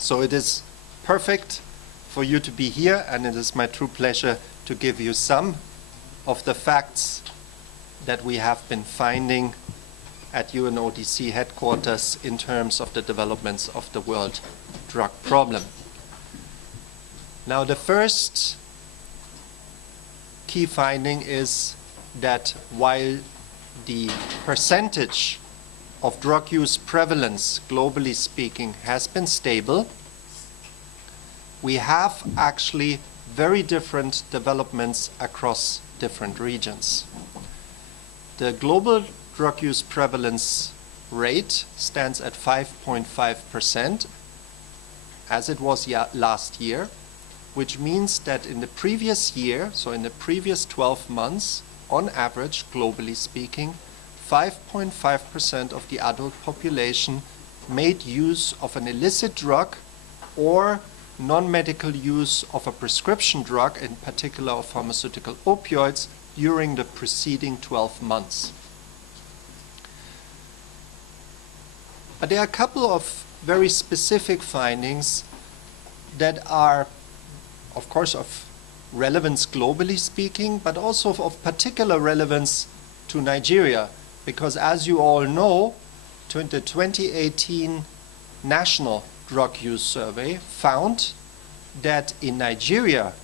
So it is perfect for you to be here, and it is my true pleasure to give you some of the facts that we have been finding at UNODC headquarters in terms of the developments of the world drug problem. Now, the first key finding is that while the percentage of drug use prevalence, globally speaking, has been stable, we have actually very different developments across different regions. The global drug use prevalence rate stands at 5.5%, as it was last year, which means that in the previous year, so in the previous 12 months, on average, globally speaking, 5.5% of the adult population made use of an illicit drug or non-medical use of a prescription drug, in particular of pharmaceutical opioids, during the preceding 12 months. But there are a couple of very specific findings that are, of course, of relevance globally speaking, but also of particular relevance to Nigeria, because as you all know, the 2018 National Drug Use Survey found that in Nigeria,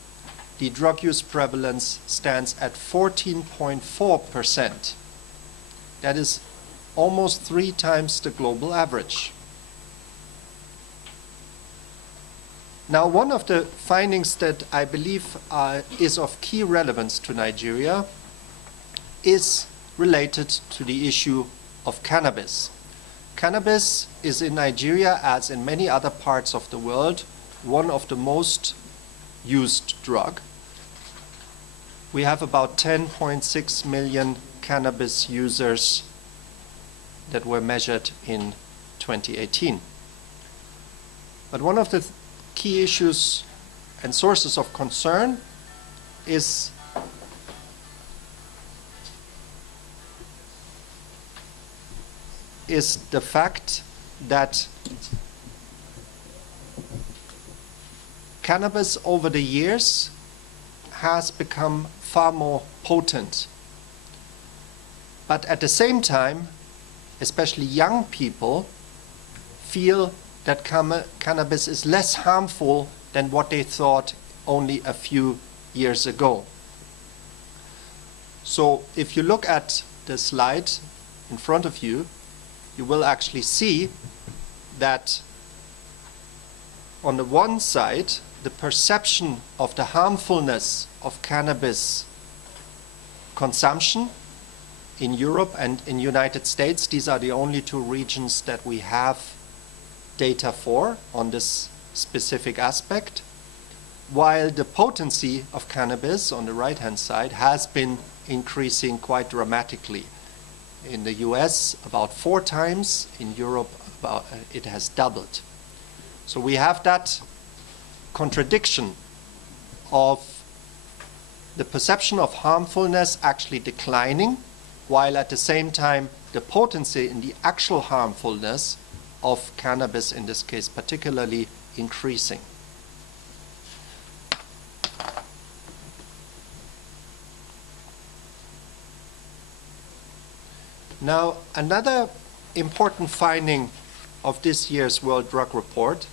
the drug use prevalence stands at 14.4%. That is almost 3 times the global average. Now, one of the findings that I believe is of key relevance to Nigeria is related to the issue of cannabis. Cannabis is in Nigeria, as in many other parts of the world, one of the most used drug. We have about 10.6 million cannabis users that were measured in 2018. But one of the key issues and sources of concern is the fact that cannabis over the years has become far more potent. But at the same time, especially young people feel that cannabis is less harmful than what they thought only a few years ago. So if you look at the slide in front of you, you will actually see that on the one side, the perception of the harmfulness of cannabis consumption in Europe and in the United States, these are the only 2 regions that we have data for on this specific aspect, while the potency of cannabis on the right-hand side has been increasing quite dramatically. In the US, about 4 times. In Europe, it has doubled. So we have that contradiction of the perception of harmfulness actually declining, while at the same time the potency in the actual harmfulness of cannabis, in this case particularly, increasing. Now, another important finding of this year's World Drug Report